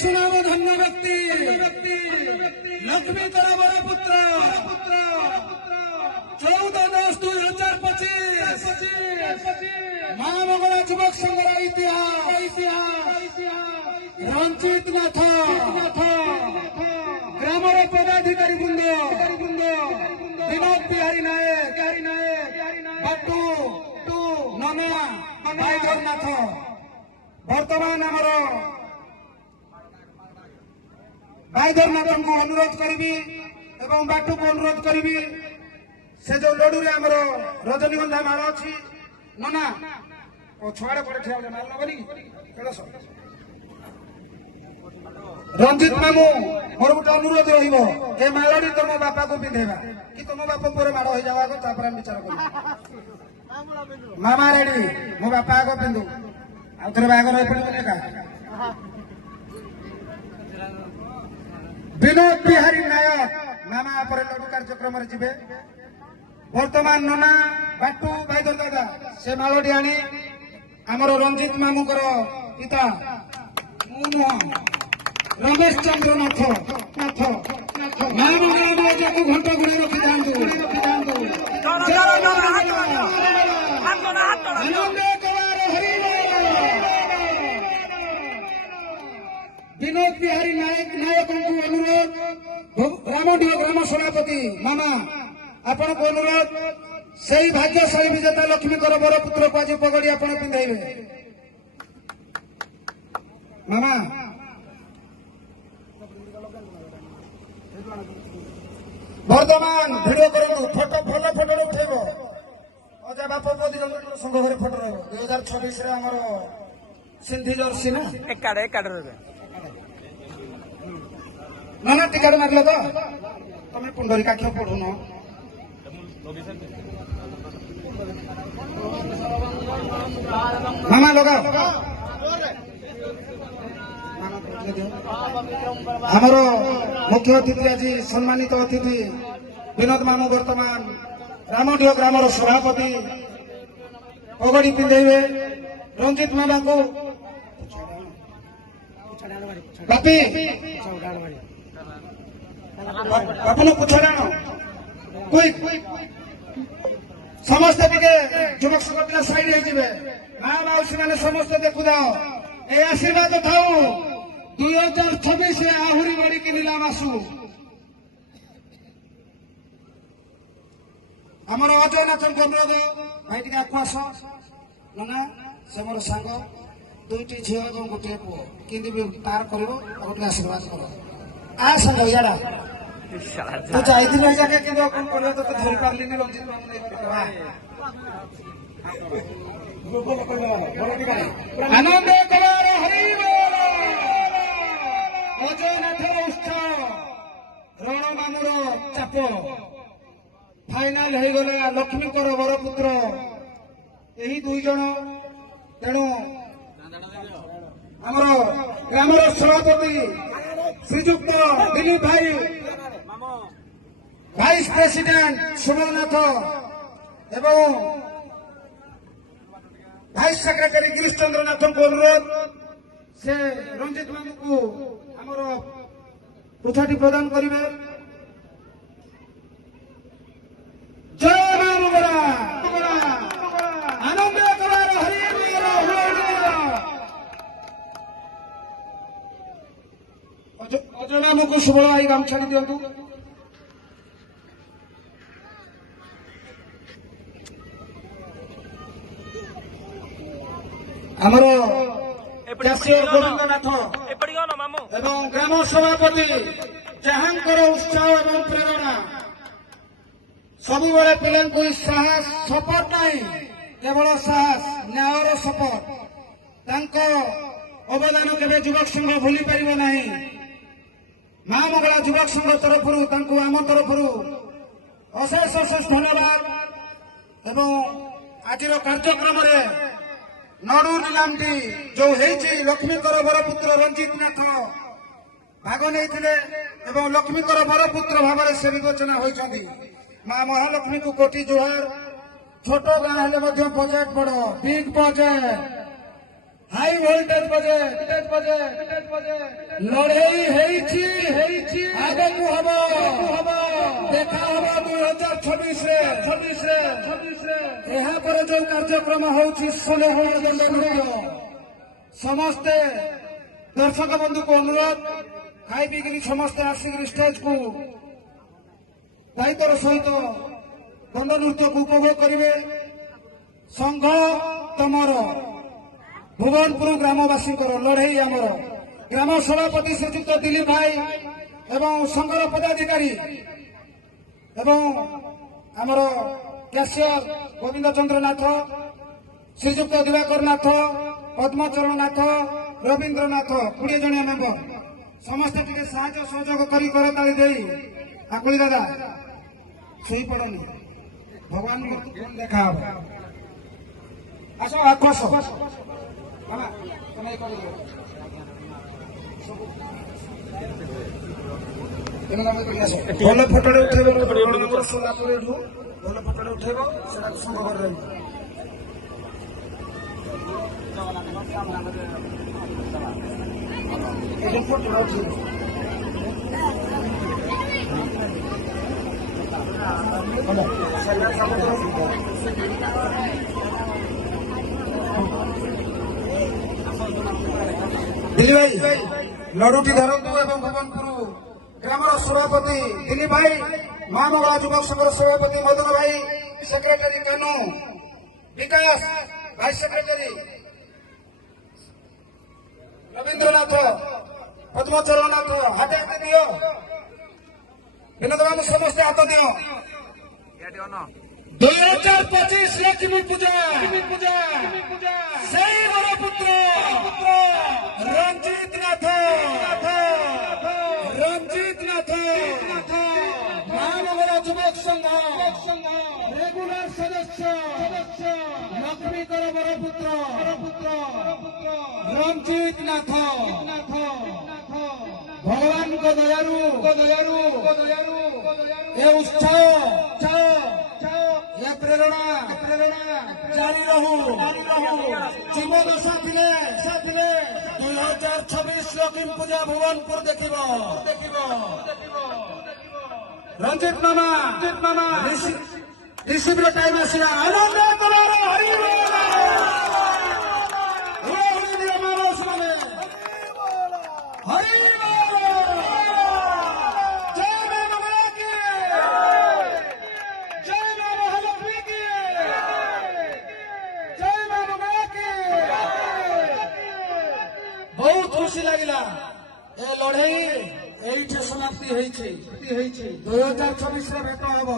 सुनाम धन्य व्यक्ति लक्ष्मी कर बर पुत्र 14/10/2025 मां मंगला युवक संघर इतिहास रंजित नाथ ग्रामर पदाधिकारी वृंद विनोद बिहारी नायक बट्टू नना भाईधर नाथ बर्तमान आमर भाईधर नाथ को अनुरोध करी एवं बाटू को अनुरोध करी से जो लड़ू रे आमर रजनीगंधा माड़ अच्छी नना छुआड़े पड़े ठिया माल नबनी रंजित मामू मोर गोटे अनुरोध रे माड़ी तुम बापा को पिंधेगा कि तुम बापा पर माड़ हो जावा विचार कर मामा रेडी मो बापा आग पिंधु आउ थे बाहर हो पड़े का विनोद बिहारी नायक मामा पर लड़ू कार्यक्रम जी बर्तमान नना बाटू भाईधर दादा से मालटी आनी आमर रंजित मामूकर पिता रमेश चंद्र नाथ को घंटा गुड़े रखी जातु विनोद बिहारी नायक अनुरोध रामडीह ग्राम सभापति मामा आपण को अनुरोध से भाग्यशाली विजेता लक्ष्मीकर बर पुत्र को आज पगड़ी आप पिंधाइबे मामा वर्तमान भिडियो करूँ फोटो भल फोटो उठेब अजा बाप मोदी संघ घर फोटो रहा 2026 आमर सिंधी जर्सी ना ना टिकट मारल तो तुम पुंडरी काक्ष पढ़ुन मामा लगाओ आमर मुख्य अतिथि आज सम्मानित अतिथि विनोद मामू वर्तमान रामडीह ग्रामर सभापति पगड़ी पिंधेबे रंजित मामा को बापी बापन पुछड़ा समस्ते टे युवक संघ पिला साइड हो माँ मौसी मैंने समस्त देखु दाओ ये आशीर्वाद था 2026 आहरी बढ़ी की नीलाम आसू आमर अजय नाथन को अनुरोध भाई टे आकु आस ना से मोर सांग दुईटी झील और गोटे पुओ कि तार कर गोटे आशीर्वाद कर आ सांग इाड़ा तो जाइए जाके कि कौन कर तो धरी पार्ली रंजित आनंद अजय नाथ उत्सव रण मामूर चाप फाइनाल हो गला लक्ष्मीकर बरपुत्र यही दुई जन तेणु आमर ग्रामर सभापति श्रीजुक्त दिलीप भाई वाइस प्रेसिडेंट सुमलनाथ एवं वाइस सेक्रेटरी गिरीश चंद्र नाथ को अनुरोध से रंजित मामू को आमर पुछाटी प्रदान करेंगे जय मां मंगला आनंद कलार हरि अजय मामू को सुबल आई गाम छाड़ी दिंतु आमर गोविंदनाथ एवं ग्राम सभापति जहांकर उत्साह एवं प्रेरणा सब बड़े पिला साहस शपथ नहीं केवल साहस न्यायर शपथ अवदान केवे युवक संघ भूली पार नहीं मां मंगला युवक संघ तरफ आम तरफ अशेष अशेष धन्यवाद एवं आज कार्यक्रम नड़ू नीलामटी जो लक्ष्मीकर बरपुत्र रंजित नाथ भाग नहीं लक्ष्मीकर बरपुत्र भाव से विवेचना होती मां महालक्ष्मी को कोटि जुहार छोट गाँ हेले बजेट बड़ बिग बजेट ହାଇ ଭୋଲ୍ଟେଜ ବଜେ ଲଢେଇ ହେଇଛି ଆଗକୁ ହବ ଦେଖା ହବ 2026 ରେ ଏହାପରେ ଯୋଉ କାର୍ଯ୍ୟକ୍ରମ ହଉଛି 16 ଦଣ୍ଡ ନୃତ୍ୟ ସମସ୍ତେ ଦର୍ଶକ ବନ୍ଧୁକୁ ଅନୁରୋଧ ଖାଇ ପିଇକିରି ସମସ୍ତେ ଆସିକିରି ଷ୍ଟେଜକୁ ଦାୟିତ୍ୱର ସହିତ ଦଣ୍ଡ ନୃତ୍ୟକୁ ଉପଭୋଗ କରିବେ। ସଂଘ ତମର ଭୁବନପୁର ଗ୍ରାମବାସୀଙ୍କର ଲଢେଇ ଆମର ଗ୍ରାମ ସଭାପତି ଶ୍ରୀଯୁକ୍ତ ଦିଲ୍ଲୀପ ଭାଇ ଏବଂ ସଂଘର ପଦାଧିକାରୀ ଏବଂ ଆମର କ୍ୟାସିୟର ଗୋବିନ୍ଦ ଚନ୍ଦ୍ର ନାଥ, ଶ୍ରୀଯୁକ୍ତ ଦିବାକର ନାଥ, ପଦ୍ମଚରଣ ନାଥ, ରବୀନ୍ଦ୍ର ନାଥ 20 ଜଣିଆ ମେମ୍ବର ସମସ୍ତେ ଟିକେ ସାହାଯ୍ୟ ସହଯୋଗ କରି କରତାଳି ଦେଇ ଆକୁଳି ଦାଦା ଶୋଇପଡ଼ନି ଭଗବାନଙ୍କୁ ଦେଖା ହବ। ଆସ ଆସ ଭଲ ଫଟୋଟେ ଉଠେଇବ ସରିଲା ପରେ ଏଠୁ ଭଲ ଫଟୋଟେ ଉଠେଇବ ସେଟା ସଂଘ ଘରେ ରହିବ। ଏଠି ଫଟୋଟା ଉଠେଇବ ଦିଲ୍ଲୀ ଭାଇ ଲଡୁଟି ଧରନ୍ତୁ ଏବଂ ଭୁବନପୁର ଗ୍ରାମର ସଭାପତି ଦିଲ୍ଲୀପ ଭାଇ, ମା ମଙ୍ଗଳା ଯୁବକ ସଂଘର ସଭାପତି ମଦନ ଭାଇ, ସେକ୍ରେଟାରୀ କାନୁ, ବିକାଶ ଭାଇସ ସେକ୍ରେଟାରୀ ରବୀନ୍ଦ୍ରନାଥ, ପଦ୍ମଚରଣ ନାଥ ହାତ ଦିଅ, ବିନୋଦ ବାବୁ ସମସ୍ତେ ହାତ ଦିଅ। 2025 ଲକ୍ଷ୍ମୀ ପୂଜା ସେଇ ବରପୁତ୍ର ରଞ୍ଜିତ ନାଥ ମହାନଗର ଯୁବକ ସଂଘ ରେଗୁଲାର ସଦସ୍ୟ ଲକ୍ଷ୍ମୀଙ୍କର ବରପୁତ୍ର ରଞ୍ଜିତ ନାଥ ଭଗବାନଙ୍କ ଦୟାରୁ ଏ ଉତ୍ସାହ ଏ ପ୍ରେରଣା ଜାରି ରହୁ ଜୀବନ ସାଥିରେ 2026 ଲକ୍ଷ୍ମୀ ପୂଜା ଭୁବନପୁର ଦେଖିବ। ରଞ୍ଜିତ ମାମା ରିସିଭର ଟାଇମ ଆସିଲା। ଆନନ୍ଦ ତୋର ହରିବ ବହୁତ ଖୁସି ଲାଗିଲା। ଏ ଲଢେଇ ଏଇଠି ସମାପ୍ତି ହେଇଛି। 2026 ରେ ଭେଟ ହବ।